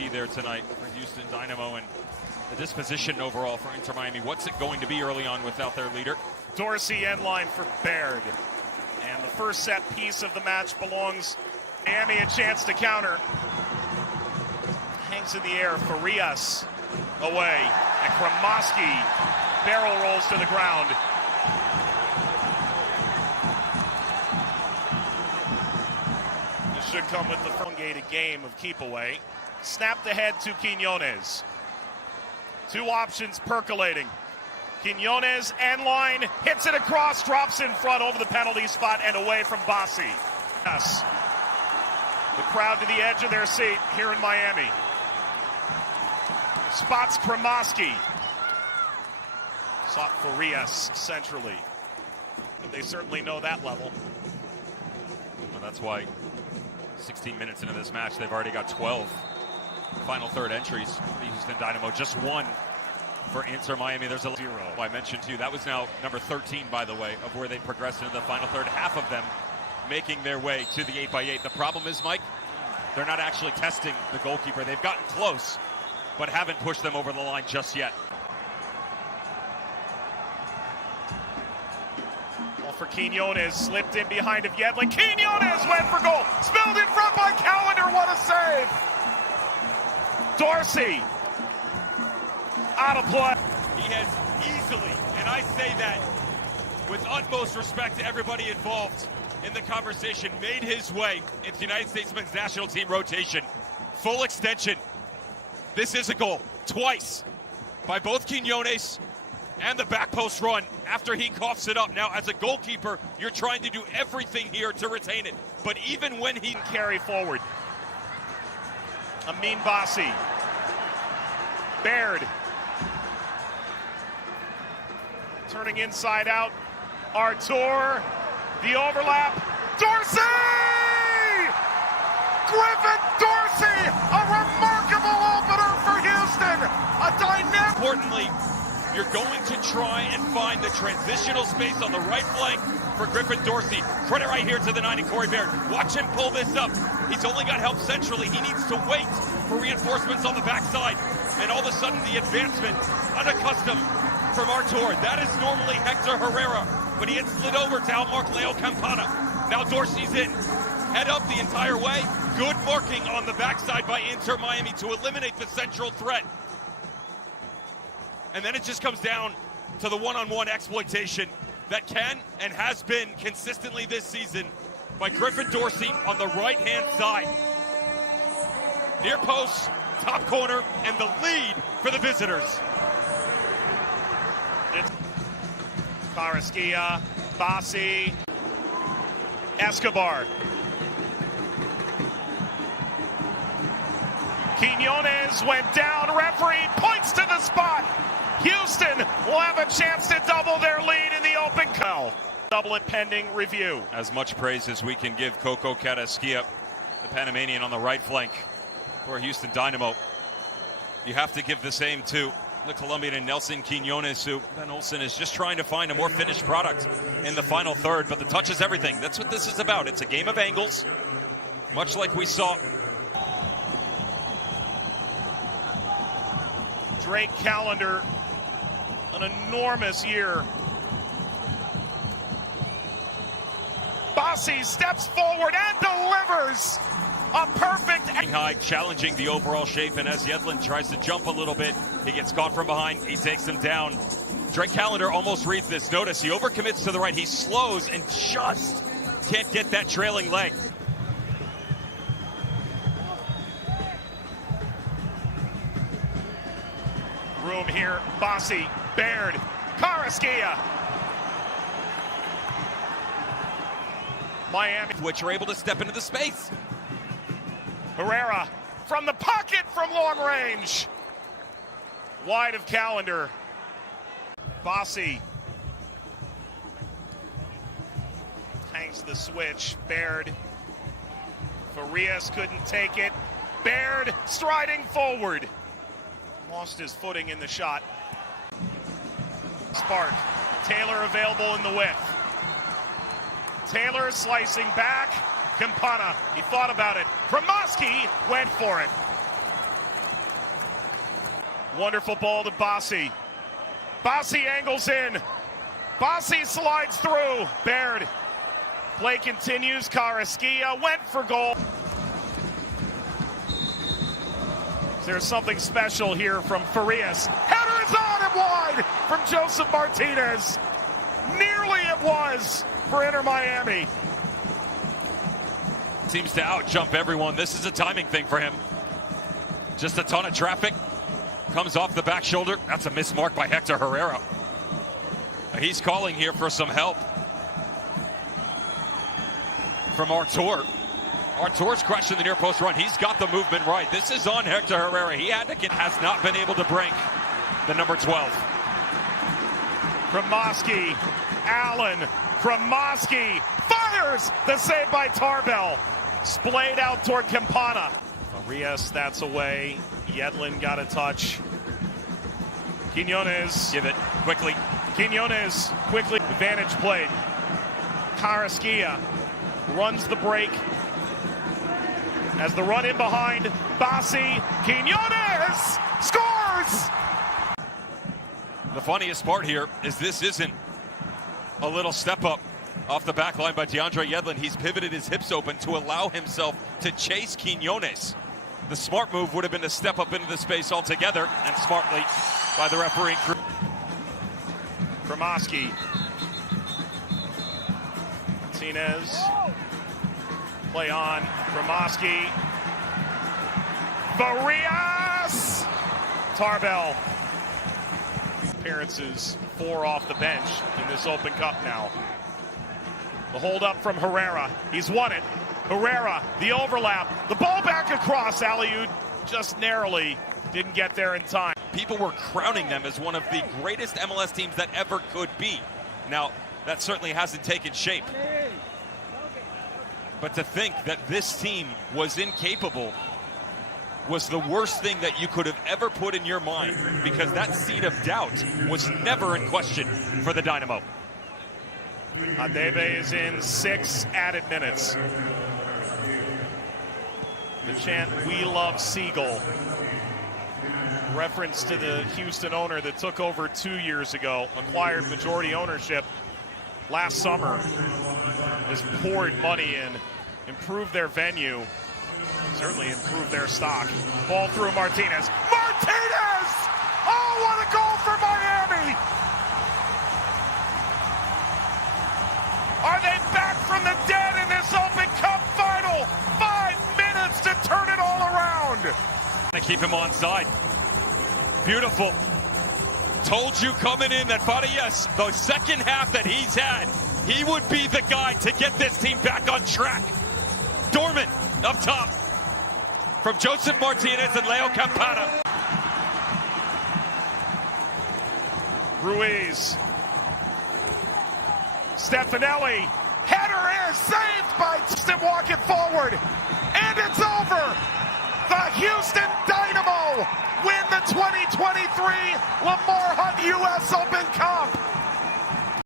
be there tonight for Houston Dynamo, and the disposition overall for Inter Miami. What's it going to be early on without their leader? Dorsey end line for Baird. And the first set piece of the match belongs to Miami, a chance to counter. Hangs in the air, Farias away, and Kremoski barrel rolls to the ground. This should come with the elongated game of keep away. Snapped ahead to Quiñones. Two options percolating. Quiñones end line, hits it across, drops in front over the penalty spot and away from Bassi. Yes. The crowd to the edge of their seat here in Miami. Spots Kremoski. Sought Farias centrally. But they certainly know that level. And that's why 16 minutes into this match, they've already got 12 final third entries for the Houston Dynamo. Just one for Inter Miami. There's a 0. I mentioned to you, that was now number 13, by the way, of where they progressed into the final third. Half of them making their way to the 8x8. The problem is, Mike, they're not actually testing the goalkeeper. They've gotten close, but haven't pushed them over the line just yet. Well, for Quiñones, slipped in behind of Yedlin. Quiñones went for goal. Spilled in front by Callender. What a save! Dorsey out of play. He has easily, and I say that with utmost respect to everybody involved in the conversation, made his way into the United States men's national team rotation. Full extension. This is a goal. Twice by both Quiñones and the back post run after he coughs it up. Now, as a goalkeeper, you're trying to do everything here to retain it. But even when he carry forward. Amin Bassi. Baird. Turning inside out. Artur. The overlap. Dorsey! Griffin Dorsey! A remarkable opener for Houston! A dynamic... Importantly, you're going to try and find the transitional space on the right flank for Griffin Dorsey. Credit right here to the 9 and Corey Baird. Watch him pull this up. He's only got help centrally. He needs to wait for reinforcements on the backside. And all of a sudden, the advancement, unaccustomed from Artur. That is normally Hector Herrera, but he had slid over to Mark Leo Campana. Now Dorsey's in. Head up the entire way. Good marking on the backside by Inter Miami to eliminate the central threat. And then it just comes down to the one-on-one exploitation that can and has been consistently this season by Griffin Dorsey on the right-hand side. Near post, top corner, and the lead for the visitors. It's Carrasquilla, Bassi, Escobar. Quiñones went down, referee points to the spot. Houston will have a chance to double their lead in the open call. Double it pending review. As much praise as we can give Coco Carrasquilla, the Panamanian on the right flank for Houston Dynamo. You have to give the same to the Colombian and Nelson Quiñones, who Ben Olsen is just trying to find a more finished product in the final third, but the touch is everything. That's what this is about. It's a game of angles, much like we saw. Drake Callender, an enormous year. Bassi steps forward and delivers a perfect... High, challenging the overall shape, and as Yedlin tries to jump a little bit, he gets caught from behind. He takes him down. Drake Callender almost reads this. Notice he overcommits to the right. He slows and just can't get that trailing leg. Room here, Bassi, Baird, Carrasquilla. Miami, which are able to step into the space. Herrera from the pocket from long range. Wide of Callender. Bassi hangs the switch. Baird. Farias couldn't take it. Baird striding forward. Lost his footing in the shot. Spark. Taylor available in the width. Taylor slicing back. Campana, he thought about it. Kremoski went for it. Wonderful ball to Bassi. Bassi angles in. Bassi slides through. Baird. Play continues. Carrasquilla went for goal. There's something special here from Farias. Header is on and wide from Joseph Martinez. Nearly it was for Inter Miami. Seems to out-jump everyone. This is a timing thing for him. Just a ton of traffic. Comes off the back shoulder. That's a missed mark by Hector Herrera. He's calling here for some help from Artur. Artur's crushing the near post run. He's got the movement right. This is on Hector Herrera. He had to get, has not been able to break the number 12. Kremoski, Allen, Kremoski fires the save by Tarbell. Splayed out toward Campana. Arias, that's away. Yedlin got a touch. Quinones. Give it quickly. Quinones quickly. Advantage played. Carrasquilla runs the break. As the run in behind, Bassi. Quinones scores! The funniest part here is this isn't a little step up off the back line by DeAndre Yedlin. He's pivoted his hips open to allow himself to chase Quinones. The smart move would have been to step up into the space altogether, and smartly by the referee. Kremoski. Martinez. Play on. Kremoski. Farias! Tarbell. Appearances, 4 off the bench in this Open Cup now. The hold up from Herrera. He's won it. Herrera, the overlap. The ball back across. Aliud just narrowly didn't get there in time. People were crowning them as one of the greatest MLS teams that ever could be. Now, that certainly hasn't taken shape. But to think that this team was incapable was the worst thing that you could have ever put in your mind, because that seed of doubt was never in question for the Dynamo. Hadebe is in 6 added minutes. The chant, "We love Siegel," reference to the Houston owner that took over 2 years ago, acquired majority ownership last summer, has poured money in, improved their venue, certainly improved their stock. Ball through Martinez. Martinez! Oh, what a goal for Miami! Are they back from the dead in this Open Cup final? 5 minutes to turn it all around. To keep him on side. Beautiful. Told you coming in that Farias, the second half that he's had, he would be the guy to get this team back on track. Dorman up top from Joseph Martinez and Leo Campana. Ruiz. Stefanelli. Header is saved by Houston walking forward. And it's over. The Houston Dynamo win the 2023 Lamar Hunt U.S. Open